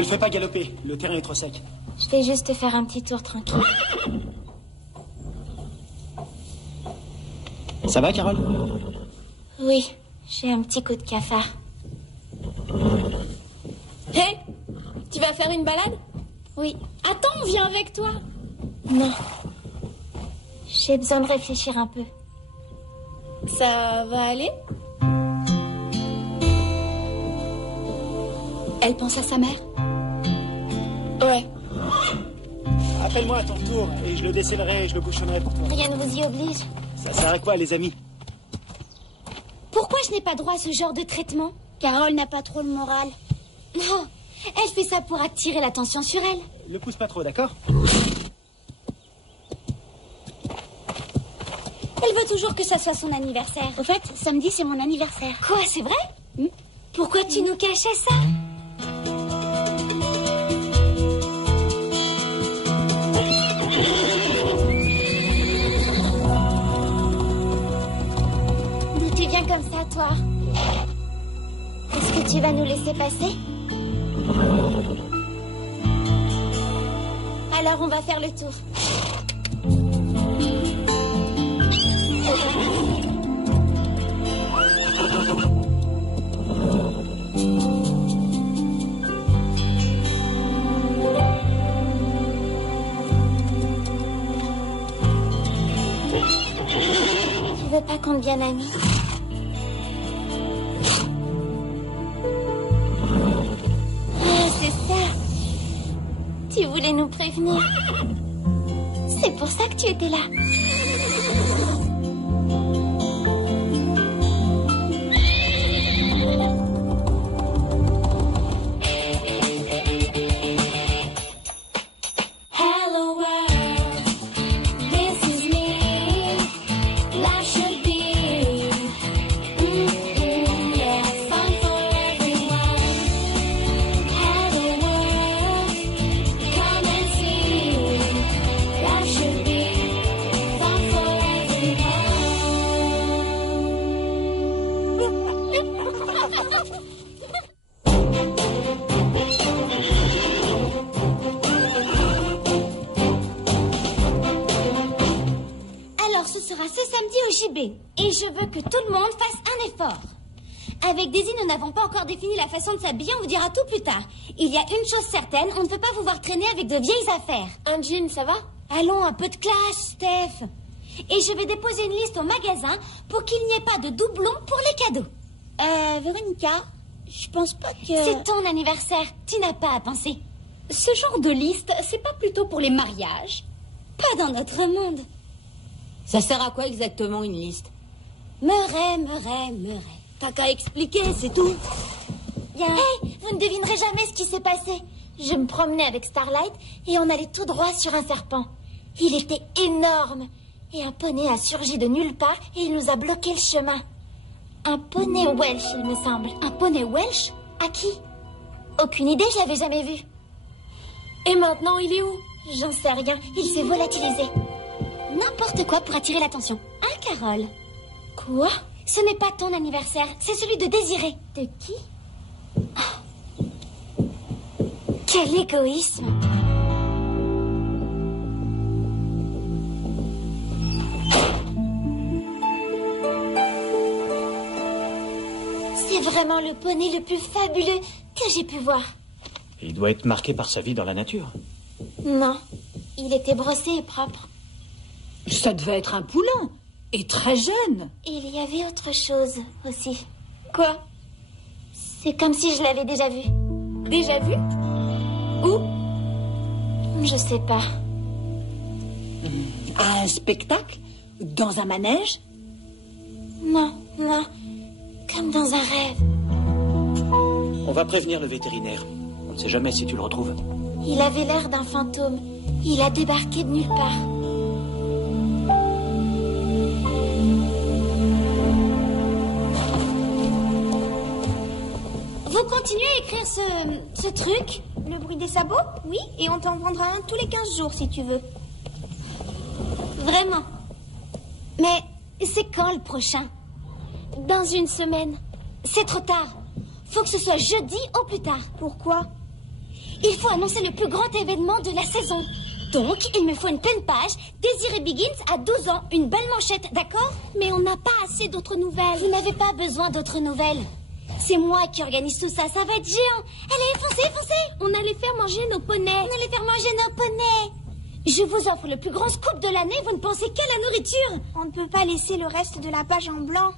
Ne le fais pas galoper, le terrain est trop sec. Je vais juste faire un petit tour tranquille. Ça va, Carole? Oui, j'ai un petit coup de cafard. Hé, tu vas faire une balade? Oui. Attends, viens avec toi. Non. J'ai besoin de réfléchir un peu. Ça va aller? Elle pense à sa mère? Ouais. Appelle-moi à ton tour et je le décellerai et je le bouchonnerai pour toi. Rien ne vous y oblige. Ça sert à quoi, les amis? Pourquoi je n'ai pas droit à ce genre de traitement? Carole n'a pas trop le moral. Non, elle fait ça pour attirer l'attention sur elle. Ne pousse pas trop, d'accord? Elle veut toujours que ça soit son anniversaire. Au fait, samedi, c'est mon anniversaire. Quoi, c'est vrai? Pourquoi tu nous cachais ça? D'où tu viens comme ça, toi? Est-ce que tu vas nous laisser passer? Alors on va faire le tour. Tu veux pas qu'on devienne amis? Ah, c'est ça. Tu voulais nous prévenir. C'est pour ça que tu étais là. Et je veux que tout le monde fasse un effort. Avec Daisy, nous n'avons pas encore défini la façon de s'habiller, on vous dira tout plus tard. Il y a une chose certaine, on ne peut pas vous voir traîner avec de vieilles affaires. Un jean, ça va? Allons, un peu de classe, Steph. Et je vais déposer une liste au magasin pour qu'il n'y ait pas de doublons pour les cadeaux. Véronica, je pense pas que... C'est ton anniversaire, tu n'as pas à penser. Ce genre de liste, c'est pas plutôt pour les mariages? Pas dans notre monde. Ça sert à quoi exactement une liste? Meuret. T'as qu'à expliquer, c'est tout. Bien. Hey, vous ne devinerez jamais ce qui s'est passé. Je me promenais avec Starlight et on allait tout droit sur un serpent. Il était énorme. Et un poney a surgi de nulle part et il nous a bloqué le chemin. Un poney Welsh, il me semble. Un poney Welsh? À qui? Aucune idée, je l'avais jamais vu. Et maintenant, il est où? J'en sais rien, il s'est volatilisé. N'importe quoi pour attirer l'attention. Hein, Carole? Quoi? Ce n'est pas ton anniversaire, c'est celui de Désiré. De qui? Quel égoïsme! C'est vraiment le poney le plus fabuleux que j'ai pu voir. Il doit être marqué par sa vie dans la nature. Non, il était brossé et propre. Ça devait être un poulain. Et très jeune. Il y avait autre chose aussi. Quoi? C'est comme si je l'avais déjà vu. Déjà vu? Où? Je sais pas. À un spectacle? Dans un manège? Non. Comme dans un rêve. On va prévenir le vétérinaire. On ne sait jamais si tu le retrouves. Il avait l'air d'un fantôme. Il a débarqué de nulle part. Vous continuez à écrire ce truc? Le bruit des sabots? Oui, et on t'en vendra un tous les 15 jours si tu veux. Vraiment? Mais c'est quand le prochain? Dans une semaine. C'est trop tard. Faut que ce soit jeudi au plus tard. Pourquoi? Il faut annoncer le plus grand événement de la saison. Donc, il me faut une pleine page. Désiré Biggins a 12 ans, une belle manchette, d'accord? Mais on n'a pas assez d'autres nouvelles. Vous n'avez pas besoin d'autres nouvelles. C'est moi qui organise tout ça, ça va être géant. Allez, foncez, foncez. On allait faire manger nos poneys. On allait faire manger nos poneys. Je vous offre le plus grand scoop de l'année, vous ne pensez qu'à la nourriture. On ne peut pas laisser le reste de la page en blanc.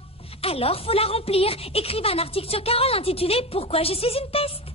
Alors, faut la remplir. Écrivez un article sur Carole intitulé « Pourquoi je suis une peste ».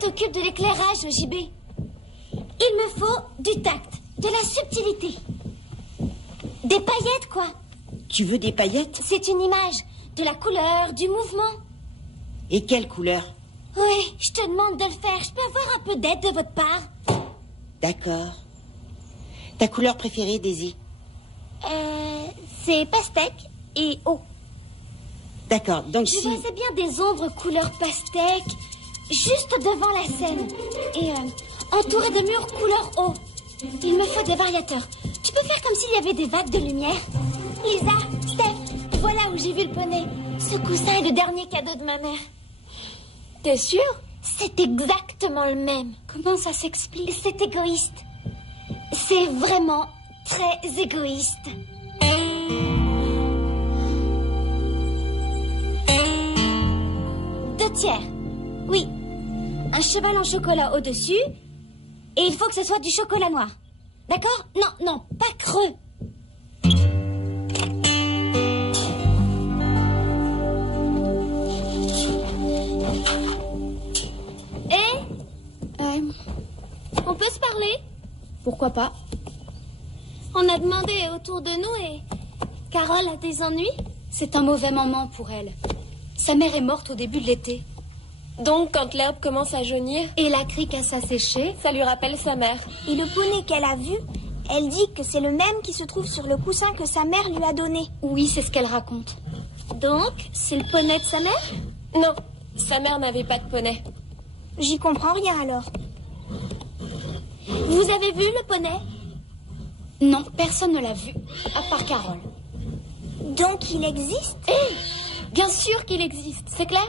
T'occupe de l'éclairage, JB. Il me faut du tact, de la subtilité. Des paillettes, quoi. Tu veux des paillettes? C'est une image. De la couleur, du mouvement. Et quelle couleur? Oui, je te demande de le faire. Je peux avoir un peu d'aide de votre part? D'accord. Ta couleur préférée, Daisy? C'est pastèque et eau. D'accord, donc je vois assez bien des ombres couleur pastèque. Juste devant la scène. Et entouré de murs couleur eau. Il me faut des variateurs. Tu peux faire comme s'il y avait des vagues de lumière? Lisa, Steph, voilà où j'ai vu le poney. Ce coussin est le dernier cadeau de ma mère. T'es sûre? C'est exactement le même. Comment ça s'explique? C'est égoïste. C'est vraiment très égoïste. Deux tiers. Oui. Un cheval en chocolat au-dessus. Et il faut que ce soit du chocolat noir. D'accord? Non, non, pas creux. On peut se parler? Pourquoi pas? On a demandé autour de nous et... Carole a des ennuis? C'est un mauvais moment pour elle. Sa mère est morte au début de l'été. Donc, quand l'herbe commence à jaunir et la crique à s'assécher, ça lui rappelle sa mère. Et le poney qu'elle a vu, elle dit que c'est le même qui se trouve sur le coussin que sa mère lui a donné. Oui, c'est ce qu'elle raconte. Donc, c'est le poney de sa mère? Non, sa mère n'avait pas de poney. J'y comprends rien alors. Vous avez vu le poney? Non, personne ne l'a vu, à part Carole. Donc il existe? Bien sûr qu'il existe, c'est clair?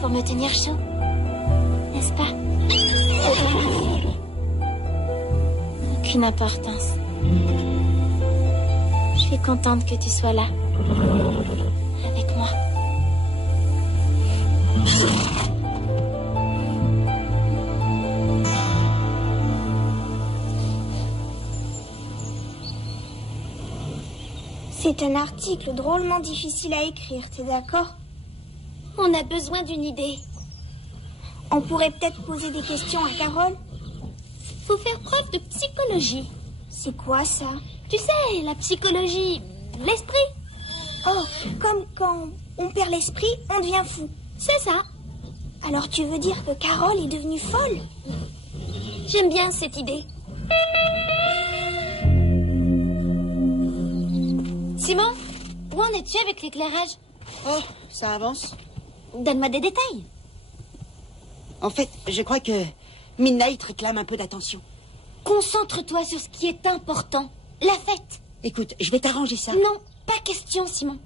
Pour me tenir chaud, n'est-ce pas? Aucune importance. Je suis contente que tu sois là, avec moi. C'est un article drôlement difficile à écrire, t'es d'accord? On a besoin d'une idée. On pourrait peut-être poser des questions à Carole. Faut faire preuve de psychologie. C'est quoi ça? Tu sais, la psychologie, l'esprit. Oh, comme quand on perd l'esprit, on devient fou. C'est ça. Alors tu veux dire que Carole est devenue folle? J'aime bien cette idée. Simon, où en es-tu avec l'éclairage? Oh, ça avance. Donne-moi des détails. En fait, je crois que Midnight réclame un peu d'attention. Concentre-toi sur ce qui est important. La fête. Écoute, je vais t'arranger ça. Non, pas question, Simon.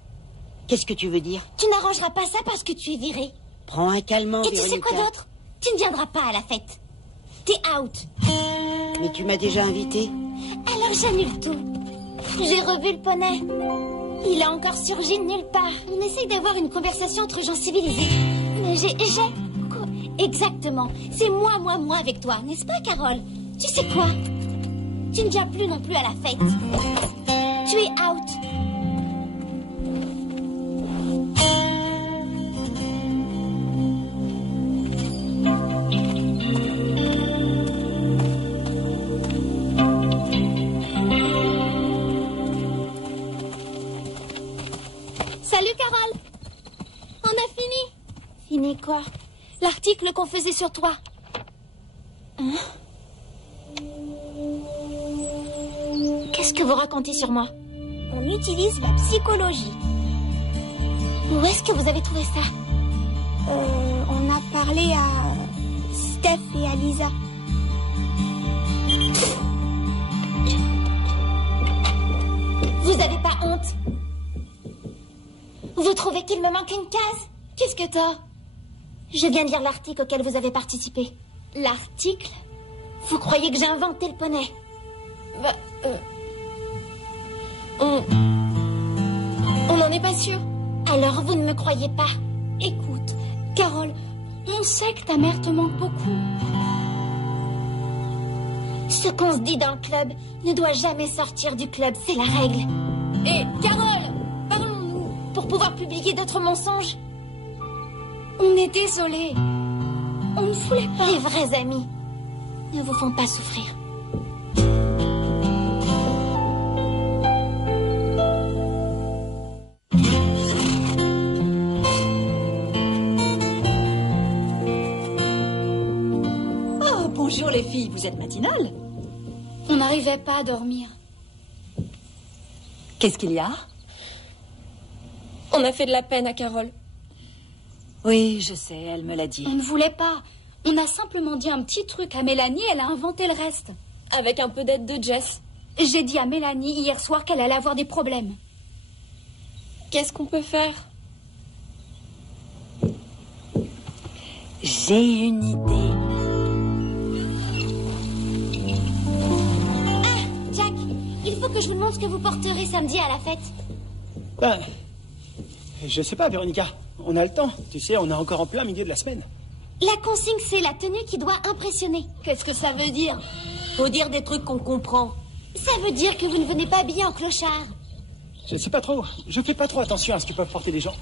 Qu'est-ce que tu veux dire? Tu n'arrangeras pas ça parce que tu es viré. Prends un calmant, Et tu sais Véronica. quoi d'autre? Tu ne viendras pas à la fête. T'es out. Mais tu m'as déjà invité. Alors j'annule tout. J'ai revu le poney. Il a encore surgi de nulle part. On essaye d'avoir une conversation entre gens civilisés. Mais j'ai... Quoi? Exactement. C'est moi avec toi, n'est-ce pas, Carole? Tu sais quoi? Tu ne viens plus non plus à la fête. Tu es out. Salut, Carole. On a fini. Fini quoi? L'article qu'on faisait sur toi. Hein? Qu'est-ce que vous racontez sur moi? On utilise la psychologie. Où est-ce que vous avez trouvé ça? On a parlé à Steph et à Lisa. Vous avez pas honte? Vous trouvez qu'il me manque une case? Qu'est-ce que t'as? Je viens de lire l'article auquel vous avez participé. L'article? Vous croyez que j'ai inventé le poney? On n'en est pas sûr. Alors vous ne me croyez pas? Écoute, Carole, on sait que ta mère te manque beaucoup. Ce qu'on se dit dans le club ne doit jamais sortir du club, c'est la règle. Et Carole, parlons-nous. Pour pouvoir publier d'autres mensonges? On est désolé. On ne voulait pas. Les vrais amis ne vous font pas souffrir. Oh, bonjour les filles, vous êtes matinales? On n'arrivait pas à dormir. Qu'est-ce qu'il y a? On a fait de la peine à Carole. Oui, je sais, elle me l'a dit. On ne voulait pas. On a simplement dit un petit truc à Mélanie, elle a inventé le reste. Avec un peu d'aide de Jess. J'ai dit à Mélanie hier soir qu'elle allait avoir des problèmes. Qu'est-ce qu'on peut faire? J'ai une idée. Jack, il faut que je vous montre ce que vous porterez samedi à la fête. Ben, je sais pas, Véronica. On a le temps. Tu sais, on est encore en plein milieu de la semaine. La consigne, c'est la tenue qui doit impressionner. Qu'est-ce que ça veut dire? Faut dire des trucs qu'on comprend. Ça veut dire que vous ne venez pas habillé en clochard. Je sais pas trop. Je fais pas trop attention à ce que peuvent porter les gens.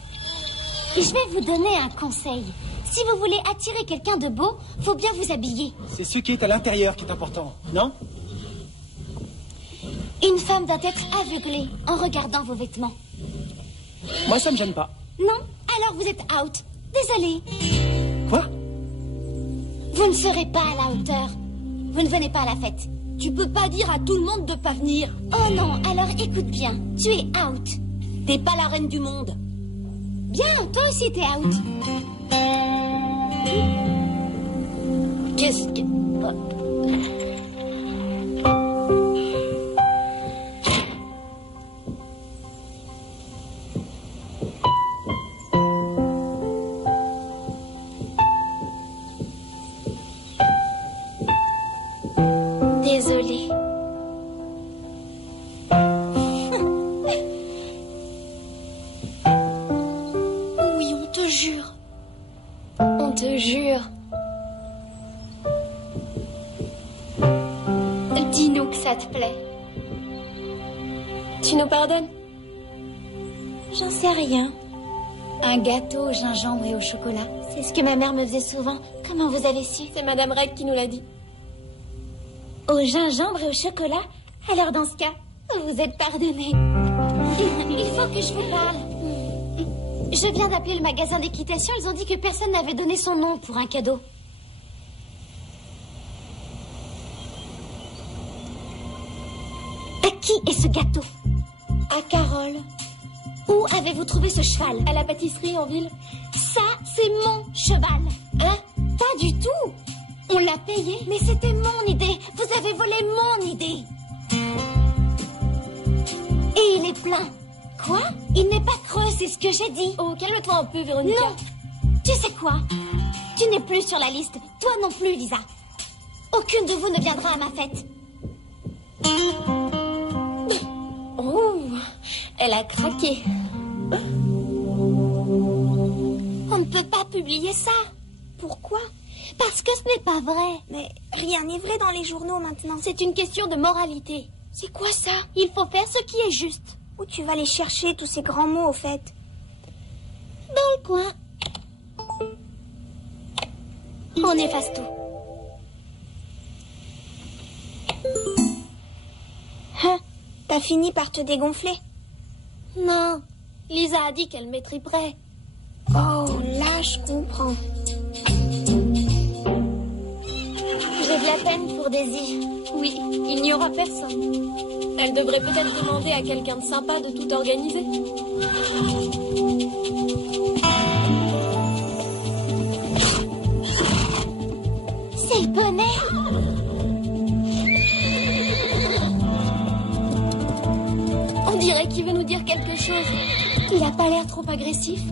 Je vais vous donner un conseil. Si vous voulez attirer quelqu'un de beau, faut bien vous habiller. C'est ce qui est à l'intérieur qui est important, non? Une femme doit être aveuglée en regardant vos vêtements. Moi, ça me gêne pas. Non? Alors vous êtes out. Désolée. Quoi? Vous ne serez pas à la hauteur. Vous ne venez pas à la fête. Tu peux pas dire à tout le monde de pas venir. Oh non, alors écoute bien. Tu es out. T'es pas la reine du monde. Bien, toi aussi t'es out. Qu'est-ce que... Désolée. Oui, on te jure. On te jure. Dis-nous que ça te plaît. Tu nous pardonnes? J'en sais rien. Un gâteau au gingembre et au chocolat. C'est ce que ma mère me faisait souvent. Comment vous avez su? C'est Madame Reg qui nous l'a dit. Au gingembre et au chocolat? Alors dans ce cas, vous êtes pardonné. Il faut que je vous parle. Je viens d'appeler le magasin d'équitation. Ils ont dit que personne n'avait donné son nom pour un cadeau. À qui est ce gâteau? À Carole. Où avez-vous trouvé ce cheval? À la pâtisserie en ville. Ça, c'est mon cheval. Hein? Pas du tout. On l'a payé. Mais c'était mon idée. Vous avez volé mon idée. Et il est plein. Quoi? Il n'est pas creux, c'est ce que j'ai dit. Oh, calme-toi un peu, Véronica. Non. Tu sais quoi? Tu n'es plus sur la liste. Toi non plus, Lisa. Aucune de vous ne viendra à ma fête. Oh, elle a craqué. On ne peut pas publier ça. Pourquoi? Parce que ce n'est pas vrai. Mais rien n'est vrai dans les journaux maintenant. C'est une question de moralité. C'est quoi ça? Il faut faire ce qui est juste. Où tu vas les chercher, tous ces grands mots, au fait? Dans le coin. On efface tout. Hein? T'as fini par te dégonfler? Non, Lisa a dit qu'elle m'étriperait. Oh, là, je comprends. J'ai de la peine pour Daisy. Oui, il n'y aura personne. Elle devrait peut-être demander à quelqu'un de sympa de tout organiser. C'est le poney. On dirait qu'il veut nous dire quelque chose. Il a pas l'air trop agressif.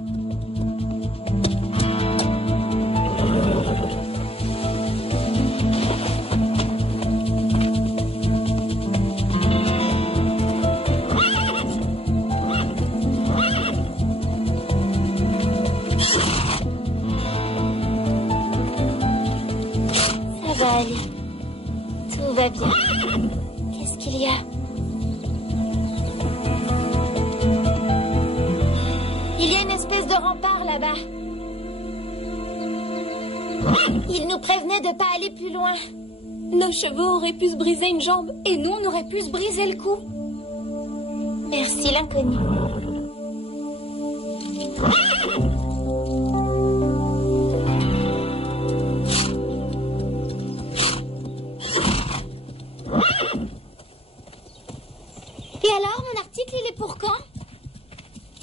Ça va aller. Tout va bien. Qu'est-ce qu'il y a? Il y a une espèce de rempart là-bas. Il nous prévenait de ne pas aller plus loin. Nos chevaux auraient pu se briser une jambe et nous, on aurait pu se briser le cou. Merci l'inconnu. Et alors, mon article, il est pour quand?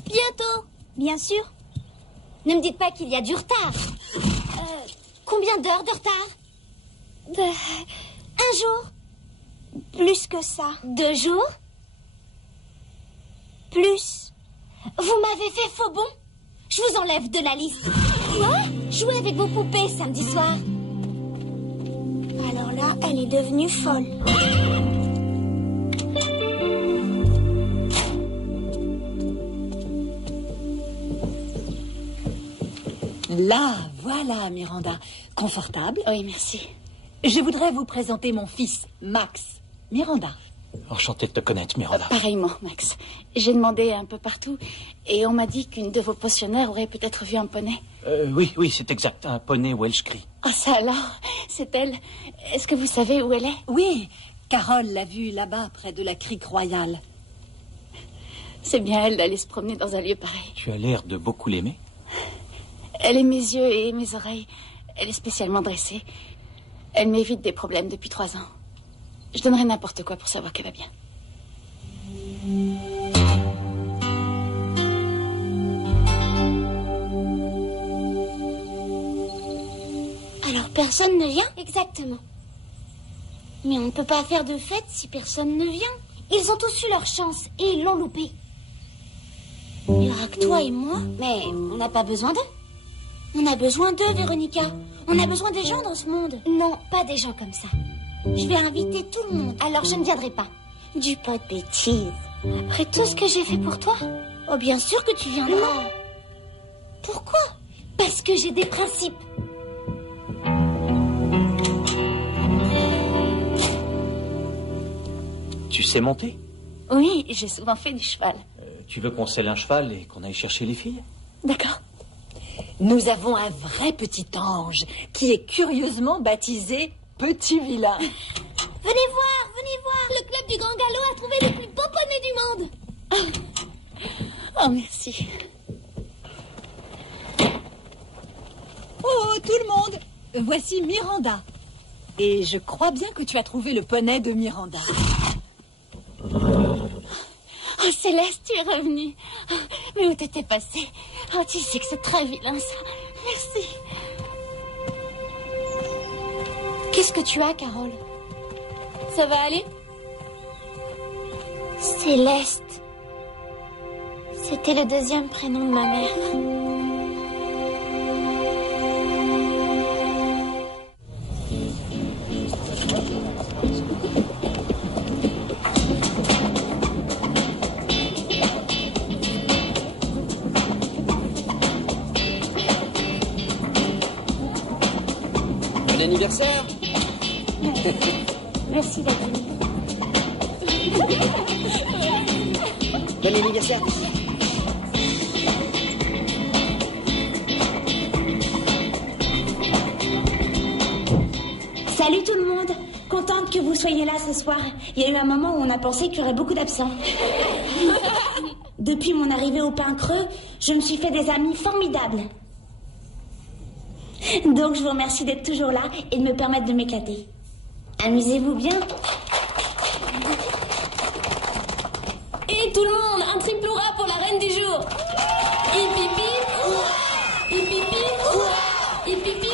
Bientôt. Bien sûr. Ne me dites pas qu'il y a du retard. Combien d'heures de retard? Un jour? Plus que ça. 2 jours? Plus. Vous m'avez fait faux bon? Je vous enlève de la liste. Quoi? Jouez avec vos poupées samedi soir. Alors là, elle est devenue folle. Là, voilà, Miranda. Confortable? Oui, merci. Je voudrais vous présenter mon fils, Max. Miranda. Enchanté de te connaître, Miranda. Pareillement, Max. J'ai demandé un peu partout et on m'a dit qu'une de vos pensionnaires aurait peut-être vu un poney. Oui, c'est exact. Un poney Welsh gris. Oh, ça alors, c'est elle. Est-ce que vous savez où elle est? Oui, Carole l'a vue là-bas, près de la crique royale. C'est bien elle d'aller se promener dans un lieu pareil. Tu as l'air de beaucoup l'aimer. Elle est mes yeux et mes oreilles. Elle est spécialement dressée. Elle m'évite des problèmes depuis 3 ans. Je donnerais n'importe quoi pour savoir qu'elle va bien. Alors personne ne vient? Exactement. Mais on ne peut pas faire de fête si personne ne vient. Ils ont tous eu leur chance et ils l'ont loupé. Il n'y aura que toi et moi. Mais on n'a pas besoin d'eux. On a besoin d'eux, Véronica. On a besoin des gens dans ce monde. Non, pas des gens comme ça. Je vais inviter tout le monde. Alors je ne viendrai pas. Du pas de bêtises. Après tout ce que j'ai fait pour toi? Oh, bien sûr que tu viendras. Non. Pourquoi? Parce que j'ai des principes. Tu sais monter? Oui, j'ai souvent fait du cheval. Tu veux qu'on selle un cheval et qu'on aille chercher les filles? D'accord. Nous avons un vrai petit ange qui est curieusement baptisé Petit Vilain. Venez voir, venez voir. Le club du Grand Galop a trouvé le plus beau poney du monde. Oh, merci. Oh, tout le monde! Voici Miranda. Et je crois bien que tu as trouvé le poney de Miranda. Oh, Céleste, tu es revenue. Oh, mais où t'étais passée? Oh, tu sais que c'est très vilain, ça. Merci. Qu'est-ce que tu as, Carole? Ça va aller? Céleste. C'était le deuxième prénom de ma mère. Bon anniversaire. Merci, Daddy. Bon anniversaire. Salut tout le monde. Contente que vous soyez là ce soir. Il y a eu un moment où on a pensé qu'il y aurait beaucoup d'absents. Depuis mon arrivée au Pain Creux, je me suis fait des amis formidables. Donc je vous remercie d'être toujours là et de me permettre de m'éclater. Amusez-vous bien. Et tout le monde, un triple hurrah pour la reine du jour. Hipipi, hipipi, hipipi.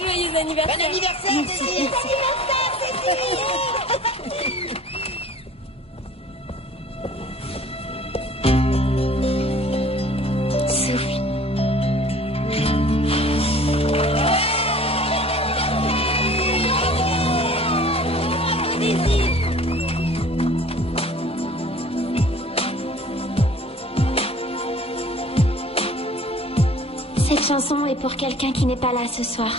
Joyeux anniversaire. Bon anniversaire, Cécile. Sophie. Cette chanson est pour quelqu'un qui n'est pas là ce soir.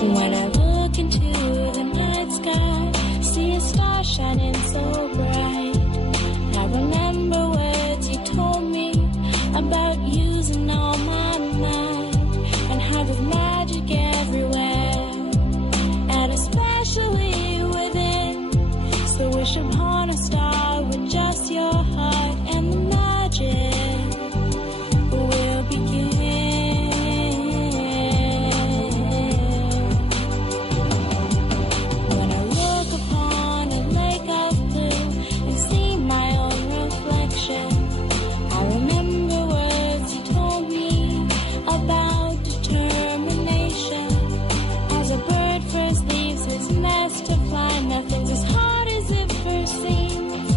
When I look into the night sky, see a star shining so bright. I remember words you told me about using all my might, and how there's magic everywhere, and especially within. So wish upon a star with just your heart, and the magic will begin. Nothing's as hard as it first seems.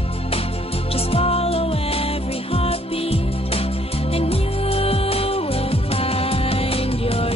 Just follow every heartbeat, and you will find your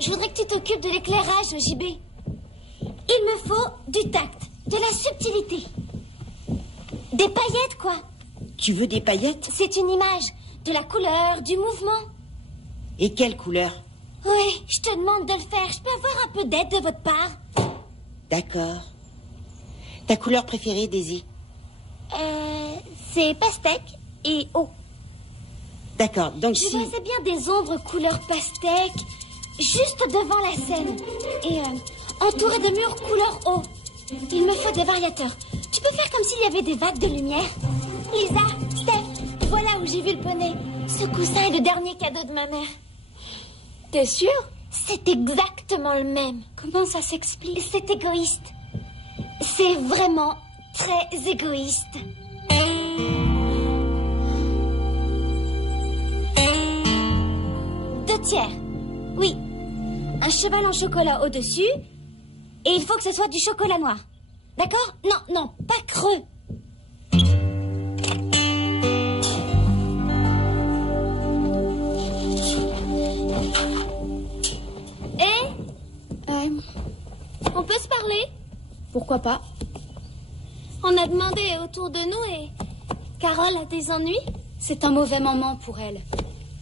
Je voudrais que tu t'occupes de l'éclairage, JB. Il me faut du tact, de la subtilité. Des paillettes, quoi. Tu veux des paillettes? C'est une image. De la couleur, du mouvement. Et quelle couleur? Oui, je te demande de le faire. Je peux avoir un peu d'aide de votre part? D'accord. Ta couleur préférée, Daisy? C'est pastèque et eau. D'accord, donc Je vois assez bien des ombres couleur pastèque, juste devant la scène. Et entouré de murs couleur eau. Il me faut des variateurs. Tu peux faire comme s'il y avait des vagues de lumière? Lisa, Steph, voilà où j'ai vu le poney. Ce coussin est le dernier cadeau de ma mère. T'es sûre? C'est exactement le même. Comment ça s'explique? C'est égoïste. C'est vraiment très égoïste. Deux tiers. Oui. Un cheval en chocolat au-dessus. Et il faut que ce soit du chocolat noir. D'accord? Non, non, pas creux. On peut se parler? Pourquoi pas? On a demandé autour de nous et... Carole a des ennuis? C'est un mauvais moment pour elle.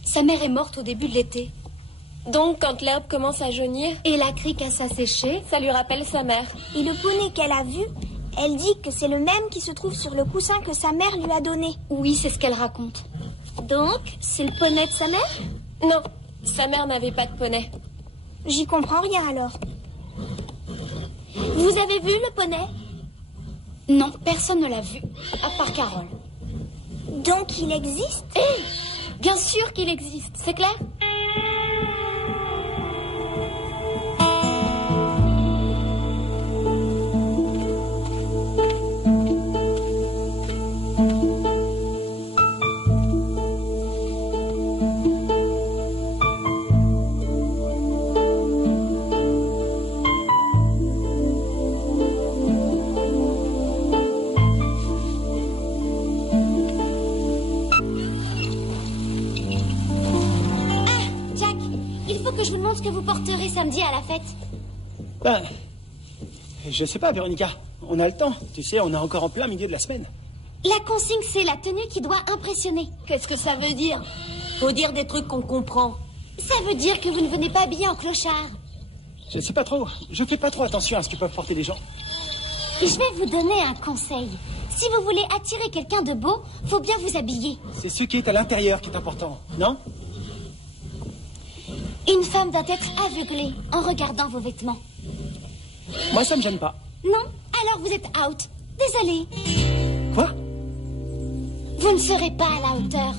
Sa mère est morte au début de l'été. Donc, quand l'herbe commence à jaunir et la crique à s'assécher, ça lui rappelle sa mère. Et le poney qu'elle a vu, elle dit que c'est le même qui se trouve sur le coussin que sa mère lui a donné. Oui, c'est ce qu'elle raconte. Donc, c'est le poney de sa mère? Non, sa mère n'avait pas de poney. J'y comprends rien alors. Vous avez vu le poney? Non, personne ne l'a vu, à part Carole. Donc il existe? Bien sûr qu'il existe, c'est clair? Ce que vous porterez samedi à la fête. Ben, je sais pas, Véronica. On a le temps. Tu sais, on est encore en plein milieu de la semaine. La consigne, c'est la tenue qui doit impressionner. Qu'est-ce que ça veut dire? Faut dire des trucs qu'on comprend. Ça veut dire que vous ne venez pas habillé en clochard. Je sais pas trop. Je fais pas trop attention à ce que peuvent porter les gens. Je vais vous donner un conseil. Si vous voulez attirer quelqu'un de beau, faut bien vous habiller. C'est ce qui est à l'intérieur qui est important, non? Une femme doit être aveuglée en regardant vos vêtements. Moi, ça me gêne pas. Non? Alors vous êtes out. Désolée. Quoi? Vous ne serez pas à la hauteur.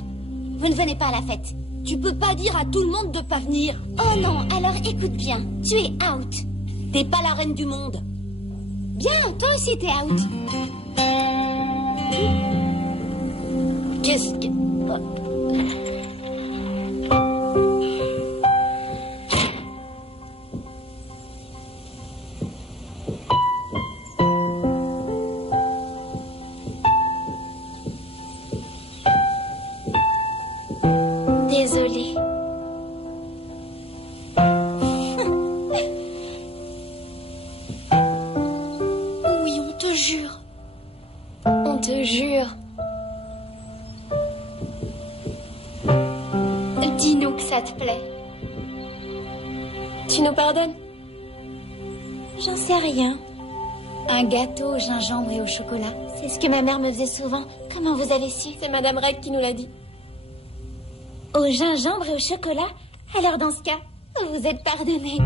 Vous ne venez pas à la fête. Tu peux pas dire à tout le monde de pas venir. Oh non, alors écoute bien. Tu es out. T'es pas la reine du monde. Bien, toi aussi t'es out. Qu'est-ce que... Désolée. Oui, on te jure. On te jure. Dis-nous que ça te plaît. Tu nous pardonnes? J'en sais rien. Un gâteau au gingembre et au chocolat. C'est ce que ma mère me faisait souvent. Comment vous avez su? C'est Madame Reg qui nous l'a dit. Au gingembre et au chocolat? Alors dans ce cas, vous êtes pardonnés.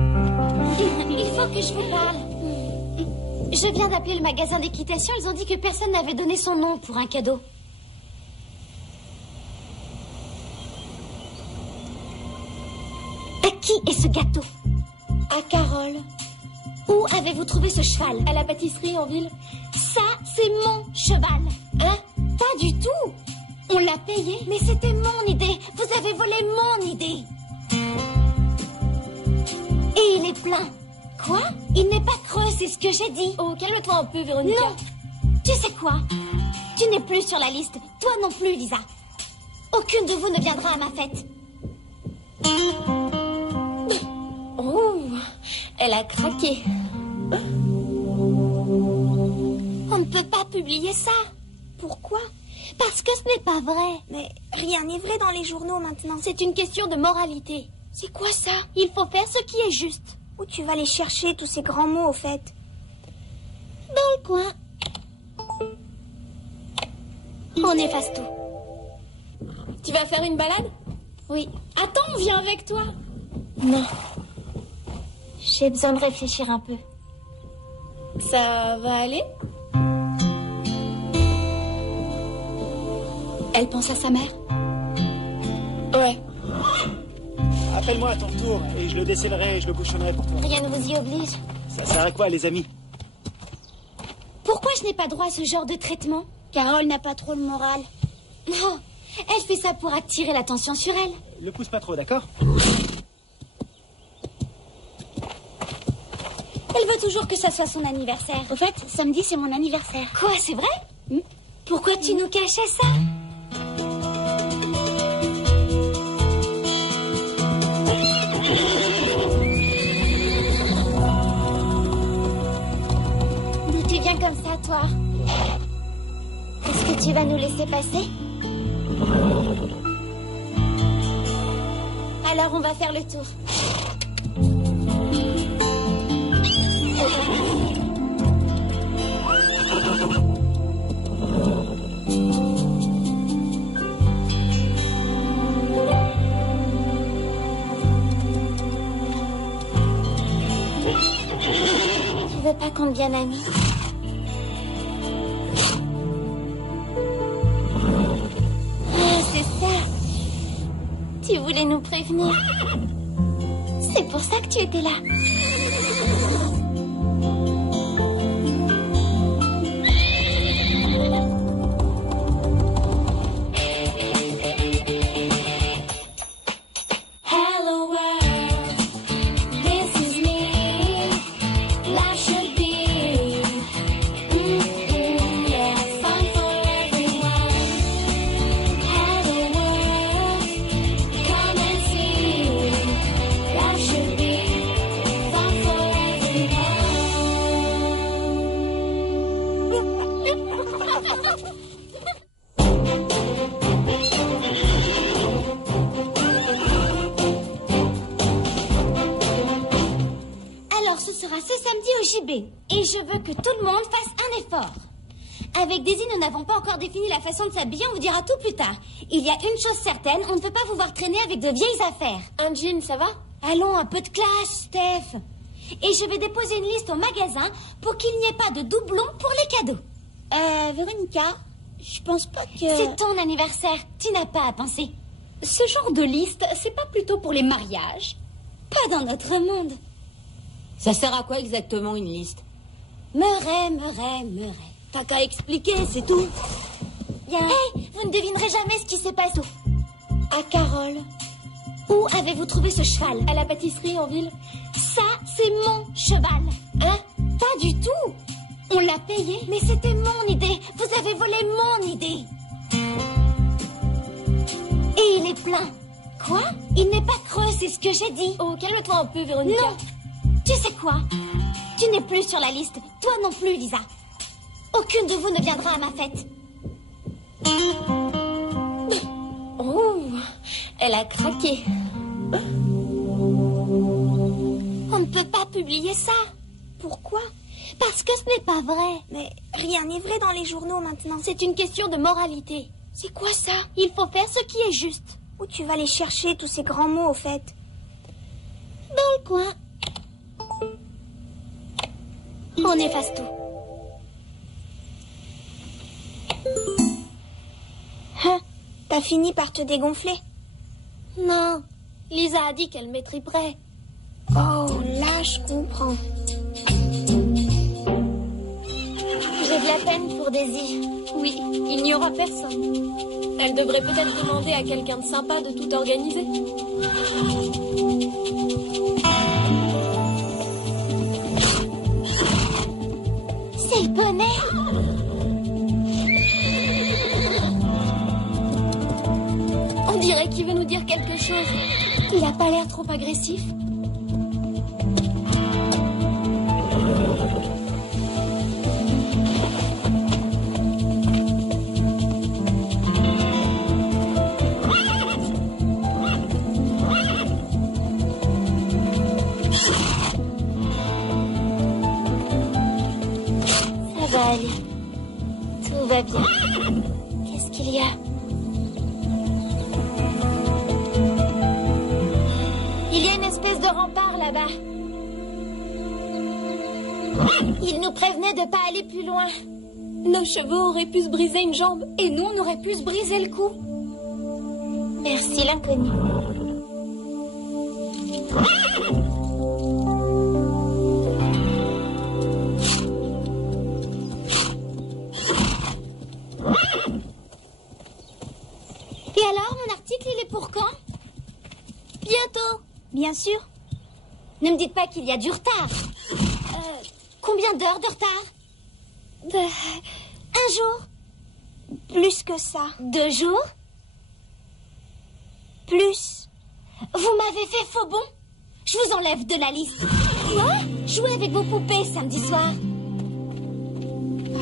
Il faut que je vous parle. Je viens d'appeler le magasin d'équitation. Ils ont dit que personne n'avait donné son nom pour un cadeau. À qui est ce gâteau? À Carole. Où avez-vous trouvé ce cheval? À la pâtisserie en ville. Ça, c'est mon cheval. Hein? Pas du tout. On l'a payé, mais c'était mon idée. Vous avez volé mon idée. Et il est plein. Quoi? Il n'est pas creux, c'est ce que j'ai dit. Oh, calme-toi un peu, Véronica. Non. Tu sais quoi? Tu n'es plus sur la liste. Toi non plus, Lisa. Aucune de vous ne viendra à ma fête. Oh, elle a craqué. On ne peut pas publier ça. Pourquoi? Parce que ce n'est pas vrai. Mais rien n'est vrai dans les journaux maintenant. C'est une question de moralité. C'est quoi ça? Il faut faire ce qui est juste. Où tu vas les chercher, tous ces grands mots, au fait? Dans le coin. On efface tout. Tu vas faire une balade? Oui. Attends, viens avec toi. Non. J'ai besoin de réfléchir un peu. Ça va aller? Elle pense à sa mère? Ouais. Appelle-moi à ton retour et je le décellerai et je le bouchonnerai pour toi. Rien ne vous y oblige. Ça sert à quoi, les amis? Pourquoi je n'ai pas droit à ce genre de traitement? Carole n'a pas trop le moral. Non, elle fait ça pour attirer l'attention sur elle. Le pousse pas trop, d'accord? Elle veut toujours que ça soit son anniversaire. Au fait, samedi, c'est mon anniversaire. Quoi, c'est vrai? Pourquoi tu nous cachais ça? D'où tu viens comme ça, toi? Est-ce que tu vas nous laisser passer? Alors, on va faire le tour. Tu veux pas qu'on devienne amis? Ah, c'est ça. Tu voulais nous prévenir. C'est pour ça que tu étais là. Et je veux que tout le monde fasse un effort. Avec Daisy, nous n'avons pas encore défini la façon de s'habiller, on vous dira tout plus tard. Il y a une chose certaine, on ne peut pas vous voir traîner avec de vieilles affaires. Un jean, ça va? Allons, un peu de classe, Steph. Et je vais déposer une liste au magasin pour qu'il n'y ait pas de doublons pour les cadeaux. Véronica, je pense pas que... C'est ton anniversaire, tu n'as pas à penser. Ce genre de liste, c'est pas plutôt pour les mariages? Pas dans notre monde. Ça sert à quoi exactement une liste? Meuret. T'as qu'à expliquer, c'est tout. Bien. Hey, vous ne devinerez jamais ce qui s'est passé. À Carole. Où avez-vous trouvé ce cheval? À la pâtisserie en ville. Ça, c'est mon cheval. Hein? Pas du tout. On l'a payé. Mais c'était mon idée. Vous avez volé mon idée. Et il est plein. Quoi? Il n'est pas creux, c'est ce que j'ai dit. Oh, calme-toi un peu, Véronica. Non. Tu sais quoi? Tu n'es plus sur la liste. Toi non plus, Lisa. Aucune de vous ne viendra à ma fête. Oh, elle a craqué. On ne peut pas publier ça. Pourquoi? Parce que ce n'est pas vrai. Mais rien n'est vrai dans les journaux maintenant. C'est une question de moralité. C'est quoi ça? Il faut faire ce qui est juste. Où tu vas les chercher, tous ces grands mots, au fait? Dans le coin. On efface tout. Hein? T'as fini par te dégonfler? Non. Lisa a dit qu'elle m'étriperait. Oh, là, je comprends. J'ai de la peine pour Daisy. Oui, il n'y aura personne. Elle devrait peut-être demander à quelqu'un de sympa de tout organiser. C'est le poney. On dirait qu'il veut nous dire quelque chose. Il n'a pas l'air trop agressif. va bien. Qu'est-ce qu'il y a? Il y a une espèce de rempart là-bas. Il nous prévenait de ne pas aller plus loin. Nos chevaux auraient pu se briser une jambe et nous, on aurait pu se briser le cou. Merci, l'inconnu. Et alors, mon article, il est pour quand? Bientôt. Bien sûr. Ne me dites pas qu'il y a du retard. Combien d'heures de retard? Un jour? Plus que ça. 2 jours? Plus. Vous m'avez fait faux bon? Je vous enlève de la liste. Quoi? Jouez avec vos poupées samedi soir.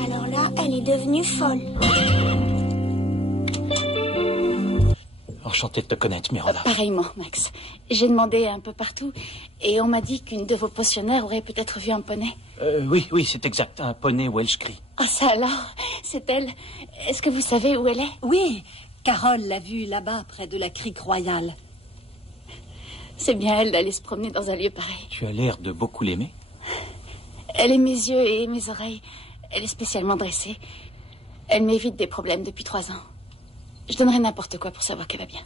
Alors là, elle est devenue folle. Enchanté de te connaître, Miranda. Pareillement, Max. J'ai demandé un peu partout et on m'a dit qu'une de vos pensionnaires aurait peut-être vu un poney. Oui, c'est exact. Un poney Welsh Cree. Oh, ça alors, c'est elle. Est-ce que vous savez où elle est? Oui, Carole l'a vue là-bas, près de la crique royale. C'est bien elle d'aller se promener dans un lieu pareil. Tu as l'air de beaucoup l'aimer. Elle est mes yeux et mes oreilles. Elle est spécialement dressée. Elle m'évite des problèmes depuis 3 ans. Je donnerais n'importe quoi pour savoir qu'elle va bien.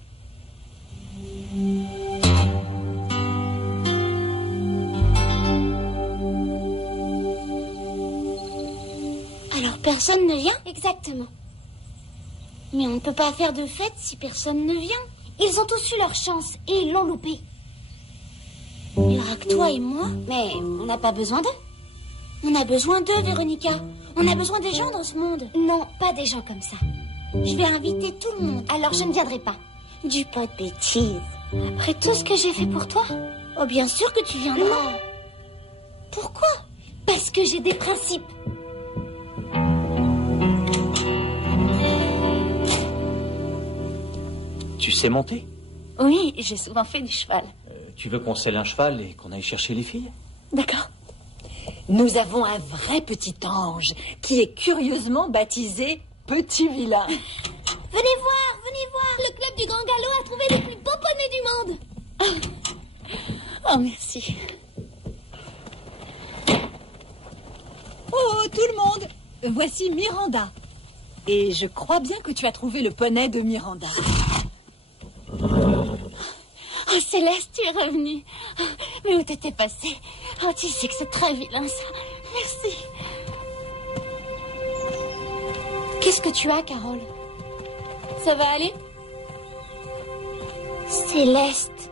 Alors personne ne vient? Exactement. Mais on ne peut pas faire de fête si personne ne vient. Ils ont tous eu leur chance et ils l'ont loupé. Il n'y aura que toi et moi. Mais on n'a pas besoin d'eux. On a besoin d'eux, Véronica. On a besoin des gens dans ce monde. Non, pas des gens comme ça. Je vais inviter tout le monde. Alors je ne viendrai pas. Du pas de bêtises. Après tout ce que j'ai fait pour toi? Oh, bien sûr que tu viendras. Non. Pourquoi? Parce que j'ai des principes. Tu sais monter? Oui, j'ai souvent fait du cheval. Tu veux qu'on selle un cheval et qu'on aille chercher les filles? D'accord. Nous avons un vrai petit ange qui est curieusement baptisé Petit Vilain. Venez voir. Le club du Grand Galop a trouvé les plus beaux poneys du monde. Oh, merci. Oh, tout le monde! Voici Miranda. Et je crois bien que tu as trouvé le poney de Miranda. Oh, Céleste, tu es revenue. Mais où t'étais passée? Oh, tu sais que c'est très vilain, ça. Merci. Qu'est-ce que tu as, Carole? Ça va aller? Céleste.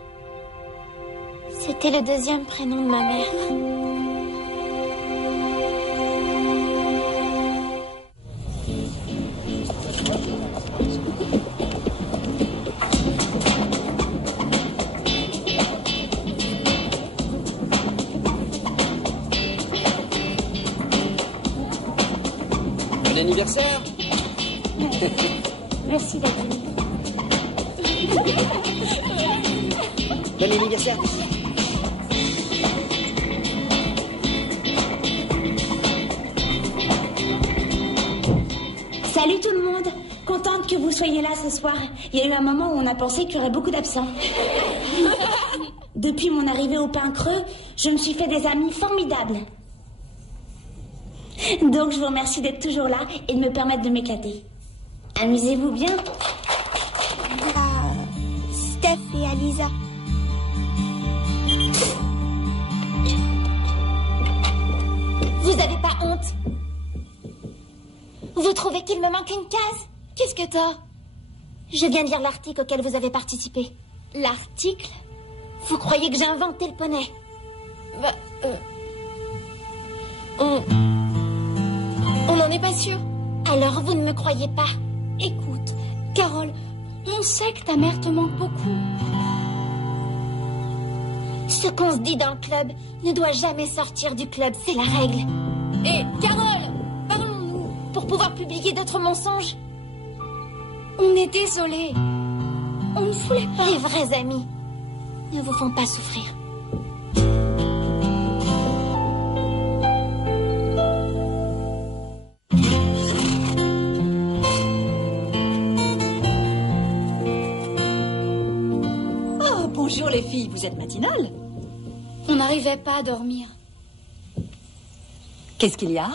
C'était le 2e prénom de ma mère. Bon anniversaire. Merci d'être venu. Bon anniversaire. Salut tout le monde. Contente que vous soyez là ce soir. Il y a eu un moment où on a pensé qu'il y aurait beaucoup d'absents. Depuis mon arrivée au Pain Creux, je me suis fait des amis formidables. Donc je vous remercie d'être toujours là et de me permettre de m'éclater. Amusez-vous bien. Steph et Alisa. Vous avez pas honte? Vous trouvez qu'il me manque une case? Qu'est-ce que t'as? Je viens de lire l'article auquel vous avez participé. L'article? Vous croyez que j'ai inventé le poney? On n'en est pas sûr. Alors vous ne me croyez pas? Écoute, Carole, on sait que ta mère te manque beaucoup. Ce qu'on se dit dans le club ne doit jamais sortir du club, c'est la règle. Hé, Carole, parlons-nous. Pour pouvoir publier d'autres mensonges? On est désolés. On ne voulait pas. Les vrais amis ne vous font pas souffrir. Bonjour les filles, vous êtes matinales? On n'arrivait pas à dormir. Qu'est-ce qu'il y a?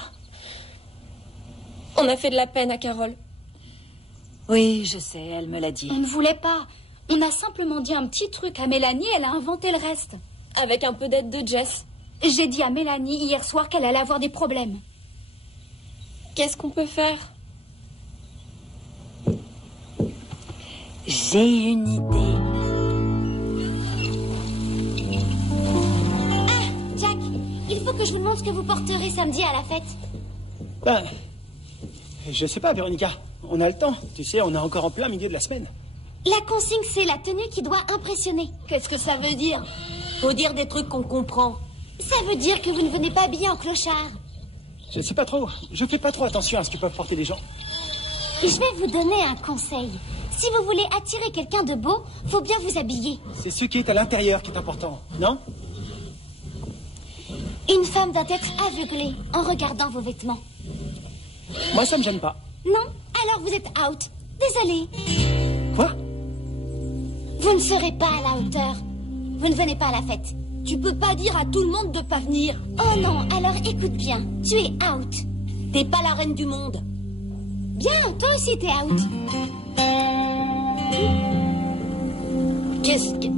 On a fait de la peine à Carole. Oui, je sais, elle me l'a dit. On ne voulait pas. On a simplement dit un petit truc à Mélanie, elle a inventé le reste. Avec un peu d'aide de Jess. J'ai dit à Mélanie hier soir qu'elle allait avoir des problèmes. Qu'est-ce qu'on peut faire? J'ai une idée. Ah, Jack, il faut que je vous montre ce que vous porterez samedi à la fête. Ben, je sais pas, Véronica. On a le temps. Tu sais, on est encore en plein milieu de la semaine. La consigne, c'est la tenue qui doit impressionner. Qu'est-ce que ça veut dire? Faut dire des trucs qu'on comprend. Ça veut dire que vous ne venez pas habillé en clochard. Je sais pas trop. Je fais pas trop attention à ce que peuvent porter les gens. Je vais vous donner un conseil. Si vous voulez attirer quelqu'un de beau, faut bien vous habiller. C'est ce qui est à l'intérieur qui est important, non? Une femme doit être aveuglée en regardant vos vêtements. Moi, ça me gêne pas. Non? Alors vous êtes out. Désolée. Quoi? Vous ne serez pas à la hauteur. Vous ne venez pas à la fête. Tu peux pas dire à tout le monde de pas venir. Oh non, alors écoute bien. Tu es out. T'es pas la reine du monde. Bien, toi aussi t'es out. Qu'est-ce que...